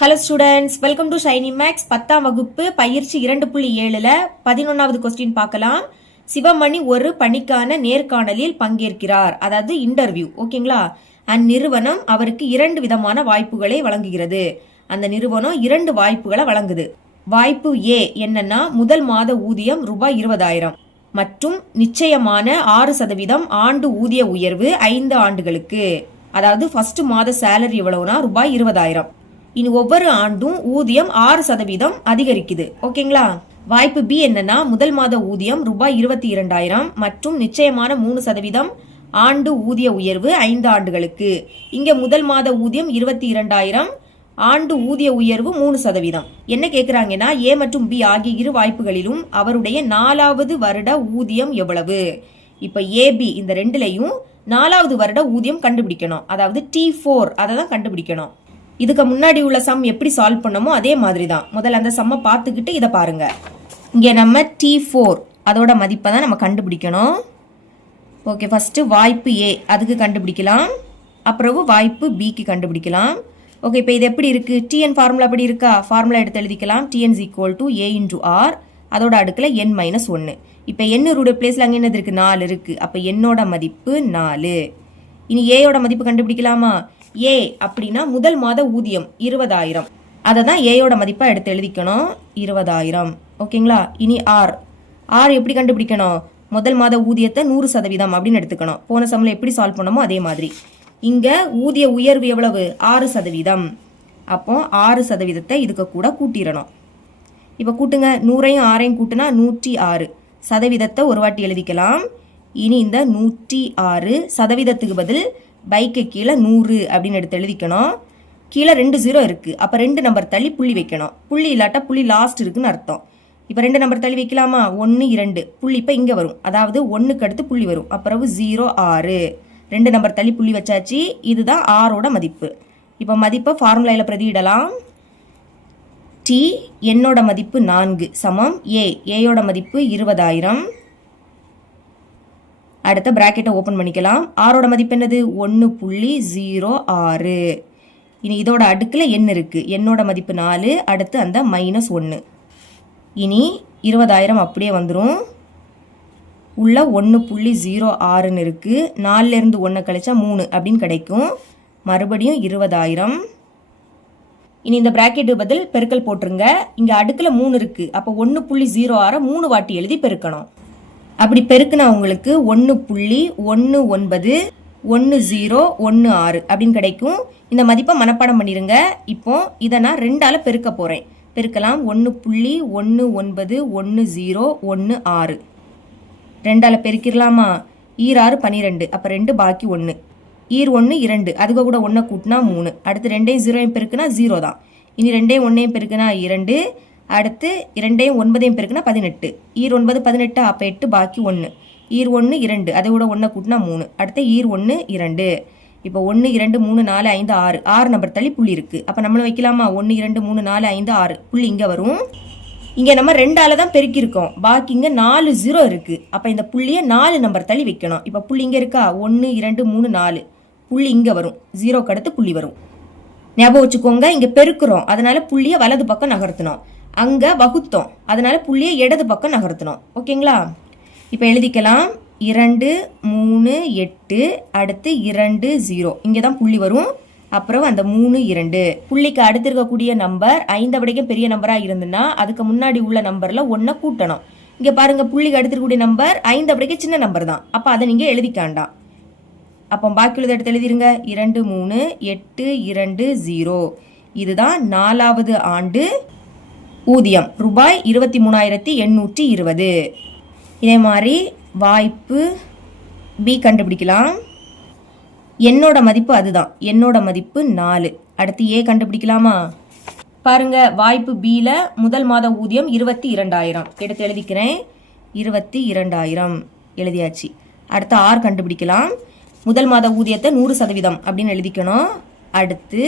Hello students, welcome to Shiny Max. 10ஆம் வகுப்பு பயிற்சி 2.7ல் 11வது கொஸ்டின் பார்க்கலாம். சிவமணி ஒரு பணிக்கான நேர்காணலில் பங்கேற்கிறார், அதாவது இன்டர்வியூ. ஓகேங்களா? அந்நிறுவனம் அவருக்கு 2 விதமான வாய்ப்புகளை வழங்குகிறது. அந்த நிறுவனம் 2 வாய்ப்புகளை வழங்குது. வாய்ப்பு ஏ என்னன்னா, முதல் மாத ஊதியம் ரூபாய் 20,000 மற்றும் நிச்சயமான 6% ஆண்டு ஊதிய உயர்வு 5 ஆண்டுகளுக்கு. அதாவது ஃபர்ஸ்ட் மாத சேலரி எவ்வளவுனா ரூபாய் 20,000. இனி ஒவ்வொரு ஆண்டும் ஊதியம் 6% அதிகரிக்குது. ஓகேங்களா? வாய்ப்பு பி என்னன்னா, முதல் மாத ஊதியம் ரூபாய் 22,000 மற்றும் நிச்சயமான 3% ஆண்டு ஊதிய உயர்வு 5 ஆண்டுகளுக்கு. இங்க முதல் மாத ஊதியம் 22,000, ஆண்டு ஊதிய உயர்வு 3%. என்ன கேக்குறாங்கன்னா, ஏ மற்றும் பி ஆகிய இரு வாய்ப்புகளிலும் அவருடைய 4வது வருட ஊதியம் எவ்வளவு? இப்ப ஏபி இந்த ரெண்டுலையும் 4வது வருட ஊதியம் கண்டுபிடிக்கணும். அதாவது T4 அதை தான் கண்டுபிடிக்கணும். இதுக்கு முன்னாடி உள்ள சம் எப்படி சால்வ் பண்ணமோ அதே மாதிரி தான். முதல்ல அந்த சம்மை பார்த்துக்கிட்டு இதை பாருங்க. இங்கே நம்ம T4 அதோட மதிப்பை தான் நம்ம கண்டுபிடிக்கணும். ஓகே, ஃபர்ஸ்ட் வாய்ப்பு ஏ அதுக்கு கண்டுபிடிக்கலாம், அப்புறம் வாய்ப்பு பிக்கு கண்டுபிடிக்கலாம். ஓகே, இப்போ இது எப்படி இருக்கு? டிஎன் ஃபார்முலா அப்படி இருக்கா? ஃபார்முலா எடுத்து எழுதிக்கலாம். டிஎன் = A × R, அதோட அடுக்கில் n-1. இப்போ என்னோட பிளேஸ்ல அங்கே என்னது இருக்கு? 4 இருக்கு. அப்போ என்னோட மதிப்பு 4. இனி ஏயோட மதிப்பு கண்டுபிடிக்கலாமா? ஏ அப்படின்னா முதல் மாத ஊதியம் 20,000, அதை தான் ஏயோட மதிப்பா எடுத்து எழுதிக்கணும், 20,000. ஓகேங்களா? இனி ஆர் எப்படி கண்டுபிடிக்கணும்? முதல் மாத ஊதியத்தை 100% அப்படின்னு எடுத்துக்கணும். போன சம்ல எப்படி சால்வ் பண்ணமோ அதே மாதிரி. இங்க ஊதிய உயர்வு எவ்வளவு? 6%. அப்போ 6% இதுக்கு கூட கூட்டிடணும். இப்போ கூட்டுங்க, 100ஐயும் 6ஐயும் கூட்டுனா 106. சதவீதத்தை ஒரு வாட்டி எழுதிக்கலாம். இனி இந்த 106% பதில் பைக்கு கீழே 100 அப்படின்னு எடுத்து எழுதிக்கணும். கீழே 2 0 இருக்கு. அப்போ 2 நம்பர் தள்ளி புள்ளி வைக்கணும். புள்ளி இல்லாட்டா புள்ளி லாஸ்ட் இருக்குன்னு அர்த்தம். இப்போ 2 நம்பர் தள்ளி வைக்கலாமா? 1 2 புள்ளி இப்போ இங்கே வரும். அதாவது 1க்கு அடுத்து புள்ளி வரும். அப்புறம் 06. 2 நம்பர் தள்ளி புள்ளி வச்சாச்சு. இதுதான் ஆரோட மதிப்பு. இப்போ மதிப்பை ஃபார்முலாவில் பிரதியிடலாம். டி என்னோட மதிப்பு 4 சமம் ஏயோட மதிப்பு 20,000. அடுத்த பிராக்கெட்டை ஓப்பன் பண்ணிக்கலாம். ஆரோட மதிப்பு என்னது? 1.06. இனி இதோட அடுக்கில் என்ன இருக்கு? என்னோட மதிப்பு 4, அடுத்து அந்த -1. இனி 20,000 அப்படியே வந்துடும். உள்ள 1.06ன்னு இருக்கு. 4லேருந்து 1 கழிச்சா 3 அப்படின்னு கிடைக்கும். மறுபடியும் 20,000. இனி இந்த பிராக்கெட்டு பதில் பெருக்கல் போட்டுருங்க. இங்க அடுக்கில் 3 இருக்கு. அப்போ 1.06 3 வாட்டி எழுதி பெருக்கணும். அப்படி பெருக்குனா உங்களுக்கு 1.191016 அப்படின்னு கிடைக்கும். இந்த மதிப்பை மனப்பாடம் பண்ணிருங்க. இப்போ இதை நான் 2ஆல பெருக்க போறேன். பெருக்கலாம். 1.191016 2ஆல பெருக்கிடலாமா? ஈர் 12, அப்ப 2 பாக்கி 1. ஈர் 1 2, அதுக்கு கூட 1 கூட்டினா 3. அடுத்து 2ஐயும் 0ஐயும் பெருக்குனா 0 தான். இனி 2ஐயும் 1ஐயும் பெருக்குனா 2. அடுத்து 2ஐயும் 9ஐயும் பெருக்குனா 18. ஈர் 9 18, அப்போ 8 பாக்கி 1. ஈர் 1 2, அதை கூட 1 கூட்டினா 3. அடுத்து ஈர் 1 2. இப்போ 1 2 3 4 5 6 6 நம்பர் தள்ளி புள்ளி இருக்கு. அப்போ நம்மளும் வைக்கலாமா? 1 2 3 4 5 6 புள்ளி இங்கே வரும். இங்கே நம்ம 2ஆல தான் பெருக்கியிருக்கோம். பாக்கி இங்கே 4 0 இருக்கு. அப்போ இந்த புள்ளியை 4 நம்பர் தள்ளி வைக்கணும். இப்போ புள்ளி இங்கே இருக்கா? 1 2 3 4 புள்ளி இங்கே வரும். 0க்கு அடுத்து புள்ளி வரும். ஞாபகம் வச்சுக்கோங்க, இங்கே பெருக்குறோம், அதனால புள்ளியை வலது பக்கம் நகர்த்தணும். அங்க வகுத்தோம், அதனால புள்ளியை இடது பக்கம் நகர்த்தணும். ஓகேங்களா? இப்போ எழுதிக்கலாம். 2 3 8, அடுத்து 2 0. இங்கே தான் புள்ளி வரும். அப்புறம் அந்த 3 2 புள்ளிக்கு அடுத்து இருக்கக்கூடிய நம்பர் 5 விடைக்கும் பெரிய நம்பரா இருந்துன்னா அதுக்கு முன்னாடி உள்ள நம்பர்ல 1 கூட்டணும். இங்க பாருங்க, புள்ளிக்கு அடுத்து இருக்கக்கூடிய நம்பர் 5 விடைக்கு சின்ன நம்பர் தான். அப்ப அதை நீங்க எழுதிக்காண்டாம். அப்போ பாக்கி உள்ளதை எடுத்து எழுதிருங்க. 2 3 8 2 0. இதுதான் 4வது ஆண்டு ஊதியம் ரூபாய் 23,820. இதே மாதிரி வாய்ப்பு பி கண்டுபிடிக்கலாம். என்னோட மதிப்பு அதுதான், என்னோட மதிப்பு 4. அடுத்து ஏ கண்டுபிடிக்கலாமா? பாருங்க, வாய்ப்பு பில முதல் மாத ஊதியம் 22,000 எடுத்து எழுதிக்கிறேன். 22,000 எழுதியாச்சு. அடுத்து ஆர் கண்டுபிடிக்கலாம். முதல் மாத ஊதியத்தை 100% அப்படின்னு எழுதிக்கணும். அடுத்து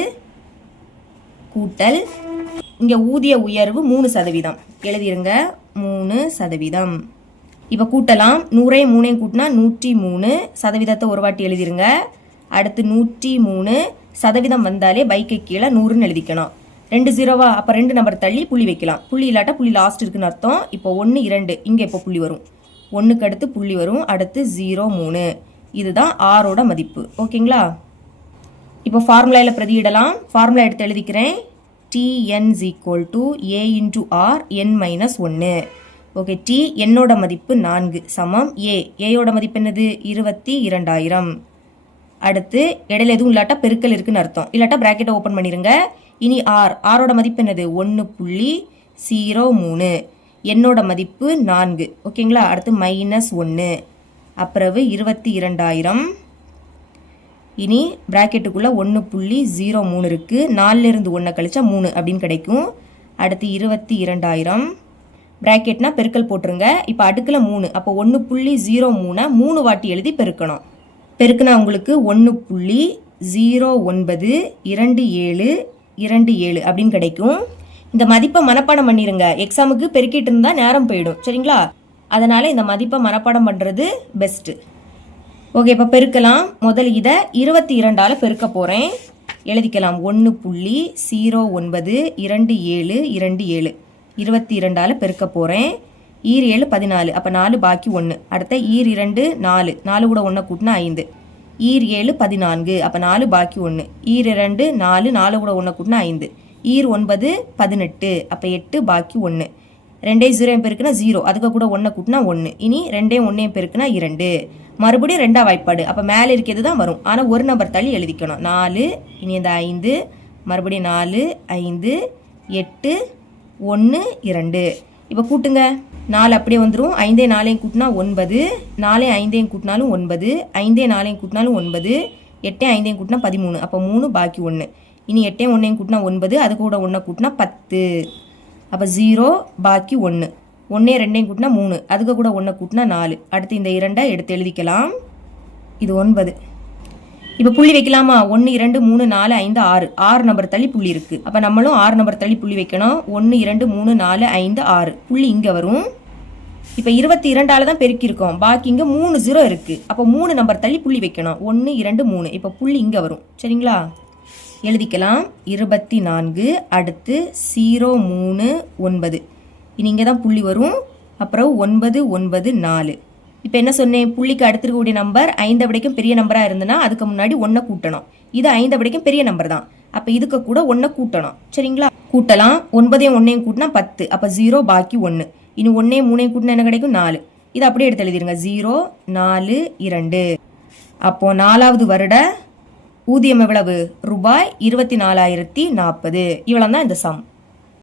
கூட்டல், இங்க ஊதிய உயர்வு 3% எழுதிருங்க. 3%. இப்ப கூட்டலாம். 100ஐயும் 3ஐயும் கூட்டினா 103. சதவீதத்தை ஒரு வாட்டி எழுதிருங்க. அடுத்து 103 சதவீதம் வந்தாலே பைக்கு கீழே 100ன்னு எழுதிக்கணும். 2 0வா? அப்போ 2 நம்பர் தள்ளி புள்ளி வைக்கலாம். புள்ளி இல்லாட்டா புள்ளி லாஸ்ட் இருக்குன்னு அர்த்தம். இப்போ 1 2 இங்கே இப்போ புள்ளி வரும். 1க்கு அடுத்து புள்ளி வரும். அடுத்து 0 3. இதுதான் ஆரோட மதிப்பு. ஓகேங்களா? இப்போ ஃபார்முலாவில் பிரதியிடலாம். ஃபார்முலா எடுத்து எழுதிக்கிறேன். Tn is equal to a into r n minus 1. Okay, T என்னோட மதிப்பு 4 சமம் ஏ. ஏயோட மதிப்பு என்னது? 22,000. அடுத்து இடையில எதுவும் இல்லாட்டா பெருக்கல் இருக்குன்னு அர்த்தம். இல்லாட்டா பிராக்கெட்டை ஓப்பன் பண்ணிருங்க. இனி ஆரோட மதிப்பு என்னது? 1.03. என்னோட மதிப்பு 4. ஓகேங்களா? அடுத்து -1. அப்புறம் 22,000. இனி பிராக்கெட்டுக்குள்ள 1.03 இருக்கு. 4ல இருந்து 1 கழிச்சா 3 அப்படின்னு கிடைக்கும். அடுத்து 22,000. பிராக்கெட்னா பெருக்கல் போட்டுருங்க. இப்போ அடுக்குல 3. அப்போ 1.03 3 வாட்டி எழுதி பெருக்கணும். பெருக்குனா உங்களுக்கு 1.092727 அப்படின்னு கிடைக்கும். இந்த மதிப்பை மனப்பாடம் பண்ணிருங்க. எக்ஸாமுக்கு பெருக்கிட்டு இருந்தா நேரம் போயிடும். சரிங்களா? அதனால இந்த மதிப்பை மனப்பாடம் பண்றது பெஸ்ட். ஓகே, இப்போ பெருக்கலாம். முதல் இதை 22ஆல பெருக்க போறேன். எழுதிக்கலாம். 1.092727 22ஆல பெருக்க போறேன். ஈர் 7 14. அப்போ 4 பாக்கி 1. அடுத்த ஈர் 2 4. 4 கூட 1 கூட்டினா 5. ஈர் 7 14. அப்போ 4 பாக்கி 1. ஈர் 2 4. 4 கூட 1 கூட்டினா 5. ஈர் 9 18. அப்போ 8 பாக்கி 1. 2 0 பெருக்குனா 0. அதுக்கு கூட 1 கூட்டினா 1. இனி 2 1 பெருக்குனா 2. மறுபடியும் 2ஆ வாய்ப்பாடு. அப்போ மேலே இருக்கிறது தான் வரும். ஆனால் ஒரு நம்பர் தள்ளி எழுதிக்கணும். 4. இனி இந்த 5. மறுபடியும் 4 5 8 1 2. இப்போ கூட்டுங்க. 4 அப்படியே வந்துடும். 5 4 கூட்டினா 9. 4 5 கூட்டினாலும் 9. 5 4 கூட்டினாலும் 9. 8 5 கூட்டினா 13. அப்போ 3 பாக்கி 1. இனி 8 1 கூட்டினா 9. அது கூட 1 கூட்டினா 10. அப்போ 0 பாக்கி 1. 1 2 கூட்டினா 3. அதுக்கு கூட 1 கூட்டினா 4. அடுத்து இந்த 2 எடுத்து எழுதிக்கலாம். இது 9. இப்போ புள்ளி வைக்கலாமா? 1 2 3 4 5 6. 6 நம்பர் தள்ளி புள்ளி இருக்கு. அப்போ நம்மளும் 6 நம்பர் தள்ளி புள்ளி வைக்கணும். 1 2 3 4 5 6. புள்ளி இங்கே வரும். இப்போ 22ஆல தான் பெருக்கியிருக்கோம். பாக்கி இங்கே 3 0 இருக்கு. அப்போ 3 நம்பர் தள்ளி புள்ளி வைக்கணும். 1 2 3. இப்போ புள்ளி இங்கே வரும். சரிங்களா? எழுதிக்கலாம். 24. அடுத்து 0 3 9. இனி இங்கே தான் புள்ளி வரும். அப்புறம் 9 9 4. இப்போ என்ன சொன்னேன்? புள்ளிக்கு அடுத்திருக்கக்கூடிய நம்பர் 5 விடைக்கும் பெரிய நம்பராக இருந்ததுன்னா அதுக்கு முன்னாடி 1 கூட்டணும். இது 5 விடைக்கும் பெரிய நம்பர் தான். அப்போ இதுக்கு கூட 1 கூட்டணும். சரிங்களா? கூட்டலாம். 9 1 கூட்டினா 10. அப்போ 0 பாக்கி 1. இனி 1 3 கூட்டினா என்ன கிடைக்கும்? 4. இதை அப்படியே எடுத்து எழுதிருங்க. 0 4 2. அப்போ 4வது வருட ஊதியம் எவ்வளவு? ரூபாய் 24,040. இவ்வளோ தான் இந்த சம்.